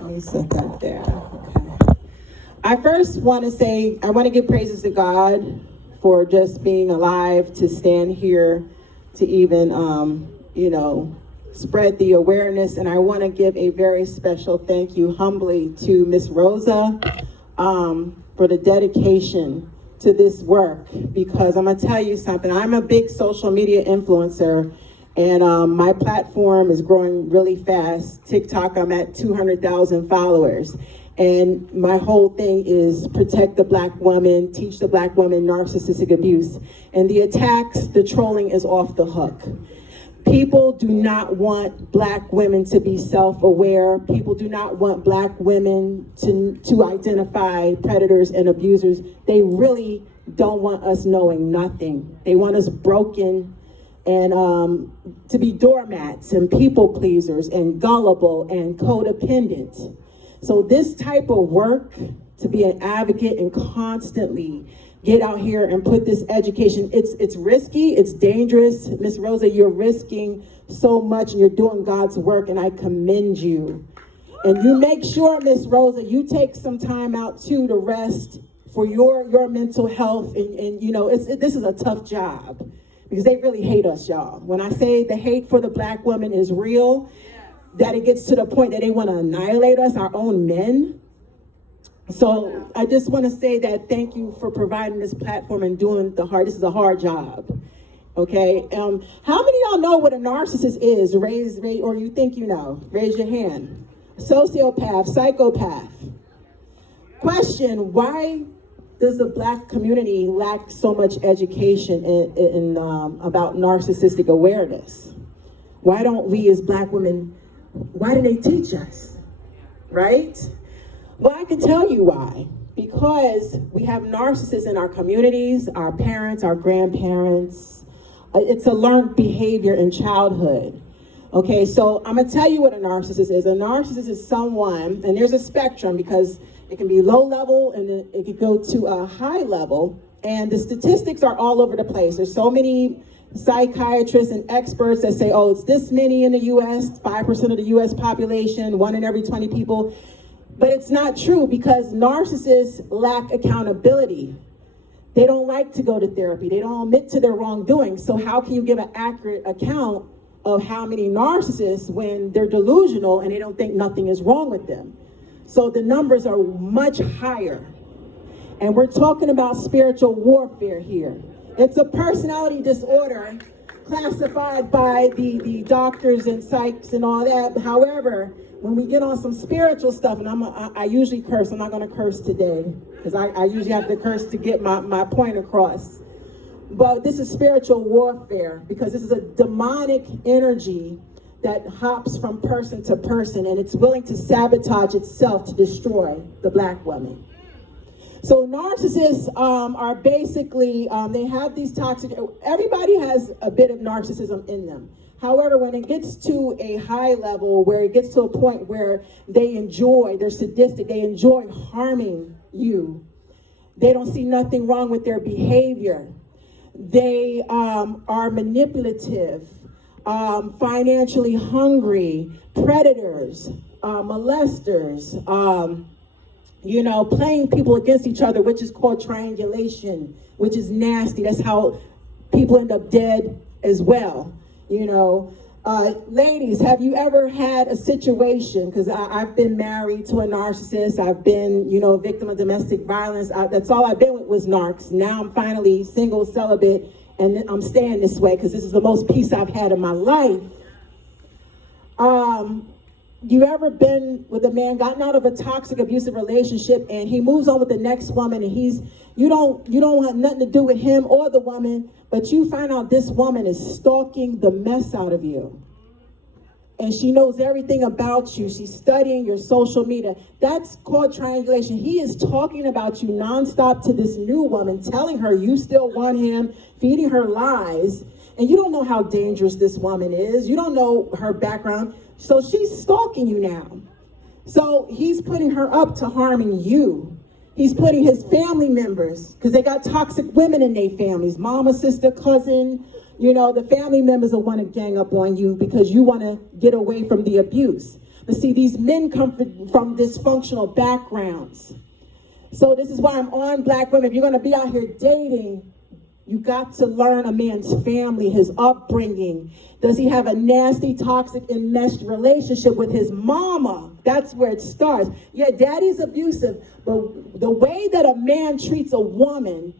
Let me set that there. Okay. I first want to say, I want to give praises to God for just being alive to stand here to even, spread the awareness. And I want to give a very special thank you humbly to Miss Rosa for the dedication to this work, because I'm gonna tell you something. I'm a big social media influencer, and my platform is growing really fast. TikTok, I'm at 200,000 followers. And my whole thing is protect the Black woman, teach the Black woman narcissistic abuse. And the attacks, the trolling is off the hook. People do not want Black women to be self-aware. People do not want Black women to identify predators and abusers. They really don't want us knowing nothing. They want us broken and to be doormats and people pleasers and gullible and codependent. So this type of work, to be an advocate and constantly get out here and put this education, it's risky, it's dangerous. Miss Rosa, you're risking so much and you're doing God's work, and I commend you. And you make sure, Miss Rosa, you take some time out too to rest for your mental health. And this is a tough job because they really hate us, y'all. When I say the hate for the Black woman is real, that it gets to the point that they want to annihilate us, our own men. So I just want to say that thank you for providing this platform and doing this is a hard job, okay? How many of y'all know what a narcissist is? Raise, or you think you know? Raise your hand. Sociopath, psychopath. Question, why does the Black community lack so much education about narcissistic awareness? Why don't we as Black women, why do they teach us, right? Well, I can tell you why. Because we have narcissists in our communities, our parents, our grandparents. It's a learned behavior in childhood. Okay, so I'm gonna tell you what a narcissist is. A narcissist is someone, and there's a spectrum because it can be low level and it can go to a high level. And the statistics are all over the place. There's so many psychiatrists and experts that say, oh, it's this many in the US, 5% of the US population, 1 in every 20 people. But it's not true, because narcissists lack accountability. They don't like to go to therapy. They don't admit to their wrongdoing. So how can you give an accurate account of how many narcissists when they're delusional and they don't think nothing is wrong with them? So the numbers are much higher. And we're talking about spiritual warfare here. It's a personality disorder classified by the doctors and psychs and all that. However, when we get on some spiritual stuff, and I usually curse, I'm not gonna curse today, because I usually have to curse to get my point across. But this is spiritual warfare, because this is a demonic energy that hops from person to person, and it's willing to sabotage itself to destroy the Black woman. So narcissists are basically, they have these toxic, everybody has a bit of narcissism in them. However, when it gets to a high level, where it gets to a point where they're sadistic, they enjoy harming you. They don't see nothing wrong with their behavior. They are manipulative, financially hungry, predators, molesters, playing people against each other, which is called triangulation, which is nasty. That's how people end up dead as well. Ladies, have you ever had a situation, because I've been married to a narcissist, I've been, victim of domestic violence. That's all I've been with was narcs. Now I'm finally single, celibate, and I'm staying this way because this is the most peace I've had in my life. You ever been with a man, gotten out of a toxic, abusive relationship, and he moves on with the next woman, and you don't have nothing to do with him or the woman, but you find out this woman is stalking the mess out of you. And she knows everything about you. She's studying your social media. That's called triangulation. He is talking about you nonstop to this new woman, telling her you still want him, feeding her lies. And you don't know how dangerous this woman is. You don't know her background. So she's stalking you now. So he's putting her up to harming you. He's putting his family members, because they got toxic women in their families, mama, sister, cousin, the family members will want to gang up on you because you want to get away from the abuse. But see, these men come from dysfunctional backgrounds. So this is why I'm on black women. If you're going to be out here dating, you got to learn a man's family, his upbringing. Does he have a nasty, toxic, enmeshed relationship with his mama? That's where it starts. Yeah, daddy's abusive, but the way that a man treats a woman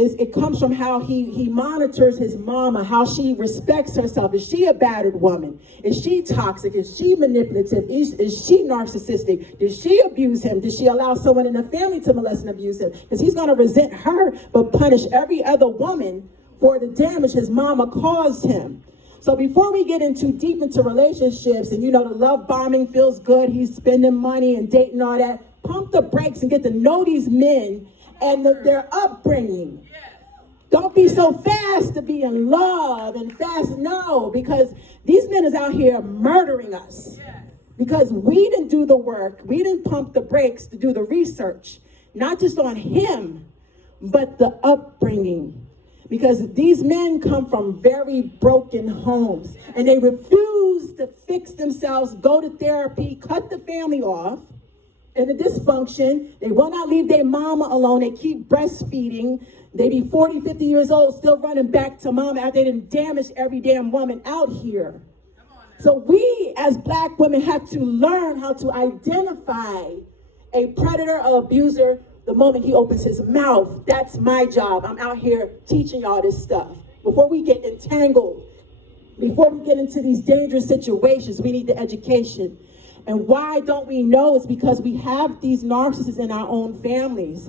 it comes from how he monitors his mama, how she respects herself. Is she a battered woman? Is she toxic? Is she manipulative? Is she narcissistic? Did she abuse him? Did she allow someone in the family to molest and abuse him? Because he's going to resent her, but punish every other woman for the damage his mama caused him. So before we get deep into relationships, and the love bombing feels good, he's spending money and dating all that, pump the brakes and get to know these men and their upbringing. Don't be so fast to be in love and no, because these men is out here murdering us. Because we didn't do the work. We didn't pump the brakes to do the research, not just on him, but the upbringing. Because these men come from very broken homes and they refuse to fix themselves, go to therapy, cut the family off. In the dysfunction, they will not leave their mama alone. They keep breastfeeding. They be 40, 50 years old, still running back to mama after they didn't damage every damn woman out here. So we, as black women, have to learn how to identify a predator or abuser the moment he opens his mouth. That's my job. I'm out here teaching y'all this stuff. Before we get entangled, before we get into these dangerous situations, we need the education. And why don't we know? It's because we have these narcissists in our own families.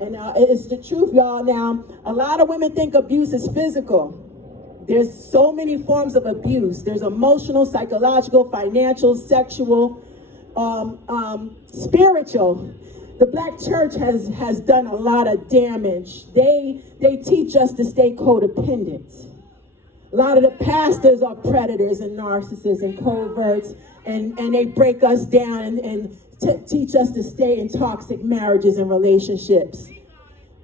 And it's the truth, y'all. Now, a lot of women think abuse is physical. There's so many forms of abuse. There's emotional, psychological, financial, sexual, spiritual. The black church has done a lot of damage. They teach us to stay codependent. A lot of the pastors are predators and narcissists and coverts, and they break us down and teach us to stay in toxic marriages and relationships.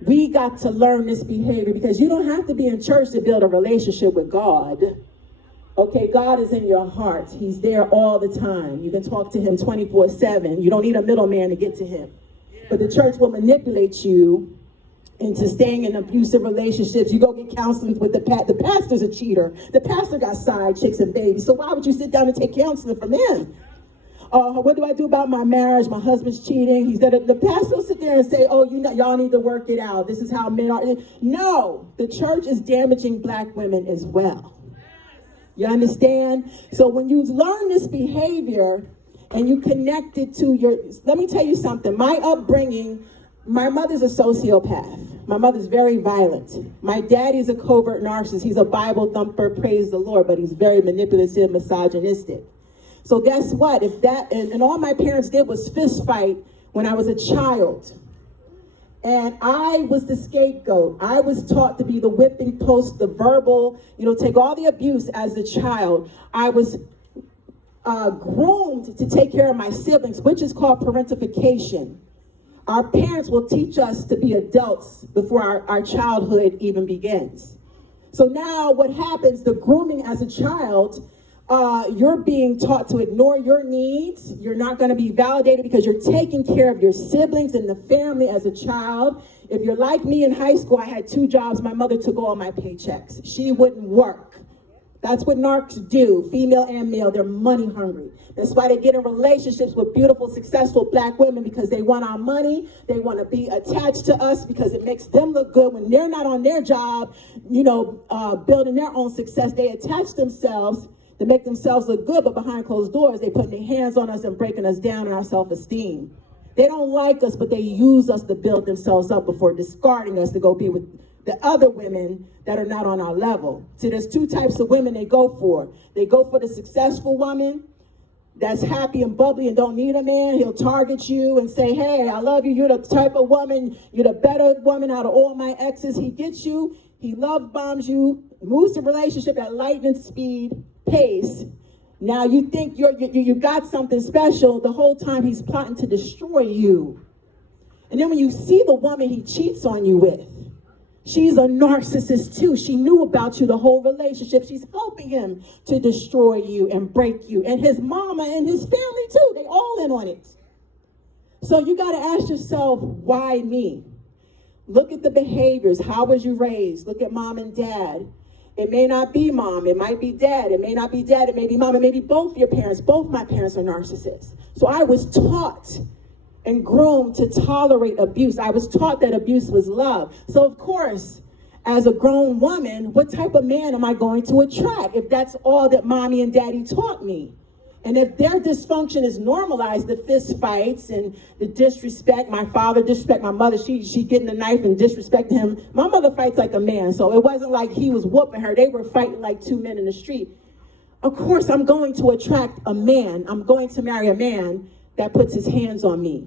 We got to learn this behavior because you don't have to be in church to build a relationship with God. Okay, God is in your heart. He's there all the time. You can talk to him 24/7. You don't need a middleman to get to him. But the church will manipulate you into staying in abusive relationships. You go get counseling with the pastor's a cheater. The pastor got side chicks and babies. So why would you sit down and take counseling from him? What do I do about my marriage? My husband's cheating. He said the pastor will sit there and say, oh, y'all need to work it out. This is how men are. No, the church is damaging black women as well. You understand? So when you learn this behavior and you connect it to let me tell you something. My upbringing, my mother's a sociopath. My mother's very violent. My daddy's a covert narcissist. He's a Bible thumper, praise the Lord, but he's very manipulative, misogynistic. So guess what? If that, and all my parents did was fist fight when I was a child. And I was the scapegoat. I was taught to be the whipping post, the verbal, take all the abuse as a child. I was groomed to take care of my siblings, which is called parentification. Our parents will teach us to be adults before our childhood even begins. So now what happens, the grooming as a child, you're being taught to ignore your needs. You're not going to be validated because you're taking care of your siblings and the family as a child. If you're like me in high school, I had 2 jobs. My mother took all my paychecks. She wouldn't work. That's what narcs do, female and male. They're money hungry. That's why they get in relationships with beautiful, successful black women, because they want our money. They want to be attached to us because it makes them look good when they're not on their job, building their own success. They attach themselves to make themselves look good, but behind closed doors, they putting their hands on us and breaking us down in our self-esteem. They don't like us, but they use us to build themselves up before discarding us to go be with the other women that are not on our level. See, there's 2 types of women they go for. They go for the successful woman that's happy and bubbly and don't need a man. He'll target you and say, hey, I love you. You're the type of woman, you're the better woman out of all my exes. He gets you, he love bombs you, moves the relationship at lightning speed, pace. Now you think you got something special. The whole time he's plotting to destroy you. And then when you see the woman he cheats on you with, She's a narcissist too. She knew about you the whole relationship. She's helping him to destroy you and break you. And his mama and his family too. They all in on it. So you got to ask yourself, why me? Look at the behaviors. How was you raised? Look at mom and dad. It may not be mom. It might be dad. It may not be dad. It may be mom. It may be both your parents. Both my parents are narcissists. So I was taught and groomed to tolerate abuse. I was taught that abuse was love. So of course, as a grown woman, what type of man am I going to attract if that's all that mommy and daddy taught me? And if their dysfunction is normalized, the fist fights and the disrespect, my father disrespect my mother, she getting a knife and disrespecting him. My mother fights like a man, so it wasn't like he was whooping her. They were fighting like two men in the street. Of course, I'm going to attract a man. I'm going to marry a man that puts his hands on me.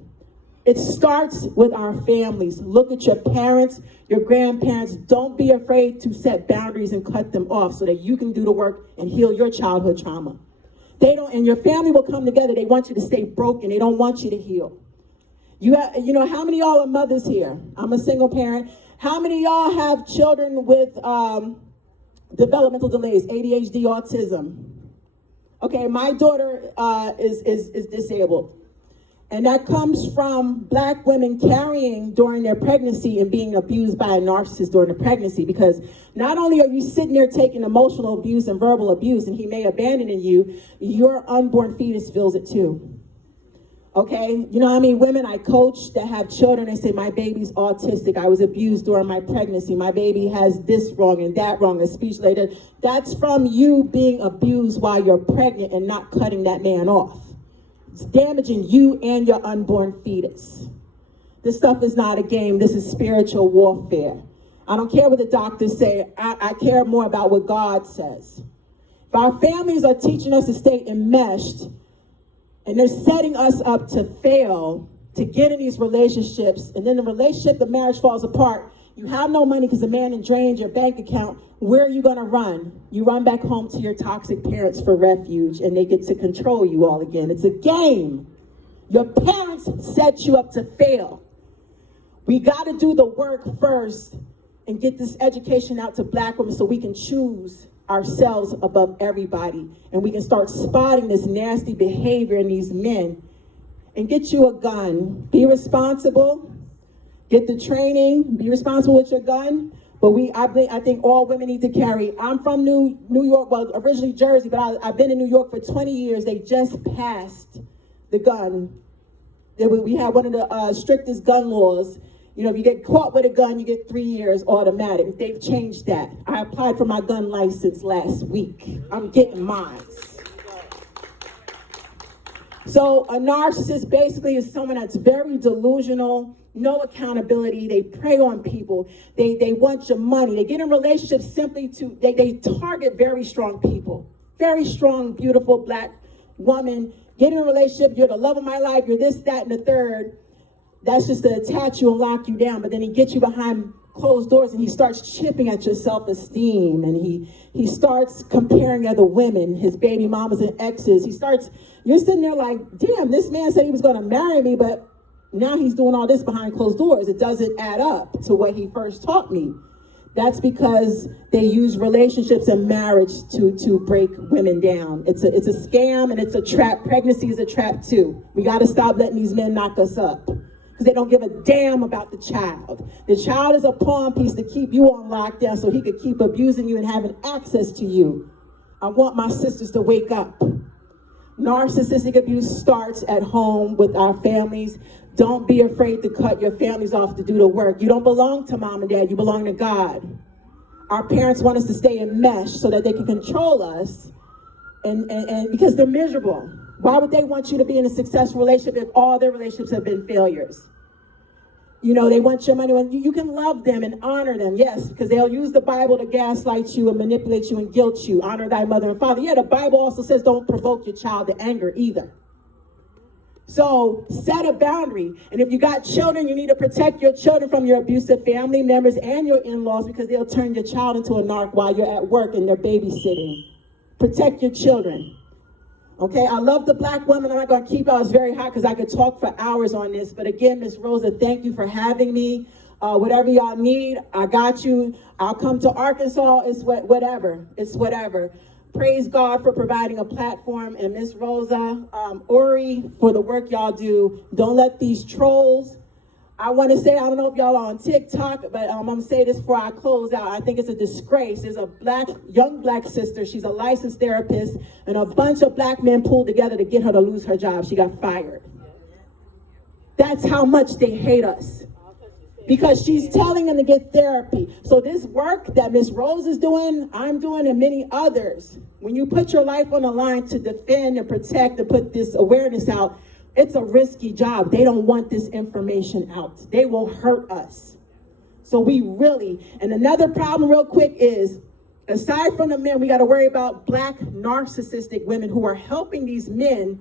It starts with our families. Look at your parents, your grandparents. Don't be afraid to set boundaries and cut them off so that you can do the work and heal your childhood trauma. They don't, and your family will come together. They want you to stay broken. They don't want you to heal. You know, how many of y'all are mothers here? I'm a single parent. How many of y'all have children with developmental delays, ADHD, autism? Okay, my daughter is disabled. And that comes from Black women carrying during their pregnancy and being abused by a narcissist during the pregnancy, because not only are you sitting there taking emotional abuse and verbal abuse and he may abandon you, your unborn fetus feels it too. Okay, you know what I mean? Women I coach that have children, they say, my baby's autistic. I was abused during my pregnancy. My baby has this wrong and that wrong, a speech later. That's from you being abused while you're pregnant and not cutting that man off. It's damaging you and your unborn fetus. This stuff is not a game. This is spiritual warfare. I don't care what the doctors say. I care more about what God says. If our families are teaching us to stay enmeshed and they're setting us up to fail, to get in these relationships, and then the marriage falls apart, you have no money because the man has drained your bank account, where are you going to run? You run back home to your toxic parents for refuge, and they get to control you all again. It's a game. Your parents set you up to fail. We got to do the work first and get this education out to Black women so we can choose ourselves above everybody, and we can start spotting this nasty behavior in these men. And get you a gun. Be responsible. Get the training, be responsible with your gun, but I think all women need to carry. I'm from New York, well, originally Jersey, but I've been in New York for 20 years. They just passed the gun. We had one of the strictest gun laws. You know, if you get caught with a gun, you get 3 years automatic. They've changed that. I applied for my gun license last week. I'm getting mine. So a narcissist basically is someone that's very delusional, no accountability. They prey on people. They want your money. They get in relationships simply they target very strong people. Very strong, beautiful Black woman. Get in a relationship. You're the love of my life. You're this, that, and the third. That's just to attach you and lock you down. But then he gets you behind closed doors and he starts chipping at your self-esteem. And he starts comparing other women, his baby mamas and exes. You're sitting there like, damn, this man said he was going to marry me, but now he's doing all this behind closed doors. It doesn't add up to what he first taught me. That's because they use relationships and marriage to break women down. It's a scam and it's a trap. Pregnancy is a trap too. We got to stop letting these men knock us up because they don't give a damn about the child. The child is a pawn piece to keep you on lockdown so he could keep abusing you and having access to you. I want my sisters to wake up. Narcissistic abuse starts at home with our families. Don't be afraid to cut your families off to do the work. You don't belong to mom and dad, you belong to God. Our parents want us to stay enmeshed so that they can control us and because they're miserable. Why would they want you to be in a successful relationship if all their relationships have been failures? You know, they want your money. You can love them and honor them, yes, because they'll use the Bible to gaslight you and manipulate you and guilt you. Honor thy mother and father. Yeah, the Bible also says don't provoke your child to anger either. So set a boundary. And if you got children, you need to protect your children from your abusive family members and your in-laws because they'll turn your child into a narc while you're at work and they're babysitting. Protect your children. Okay, I love the Black women. I'm not going to keep out. It's very hot because I could talk for hours on this. But again, Ms. Rosa, thank you for having me. Whatever y'all need, I got you. I'll come to Arkansas. It's whatever. It's whatever. Praise God for providing a platform, and Miss Rosa, Ori, for the work y'all do. Don't let these trolls. I want to say, I don't know if y'all are on TikTok, but I'm going to say this before I close out. I think it's a disgrace. There's a young black sister. She's a licensed therapist, and a bunch of black men pulled together to get her to lose her job. She got fired. That's how much they hate us, because she's telling them to get therapy. So this work that Miss Rose is doing, I'm doing, and many others, when you put your life on the line to defend and protect and put this awareness out, it's a risky job. They don't want this information out. They will hurt us. So we really, and another problem real quick is, aside from the men, we got to worry about black narcissistic women who are helping these men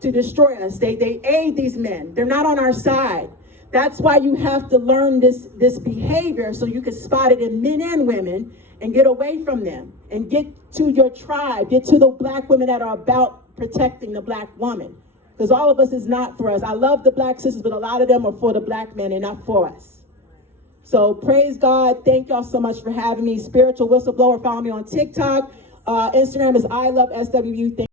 to destroy us. They aid these men. They're not on our side. That's why you have to learn this behavior, so you can spot it in men and women and get away from them and get to your tribe, get to the black women that are about protecting the black woman. Because all of us is not for us. I love the black sisters, but a lot of them are for the black men and not for us. So praise God. Thank y'all so much for having me. Spiritual Whistleblower. Follow me on TikTok. Instagram is I Love SWU.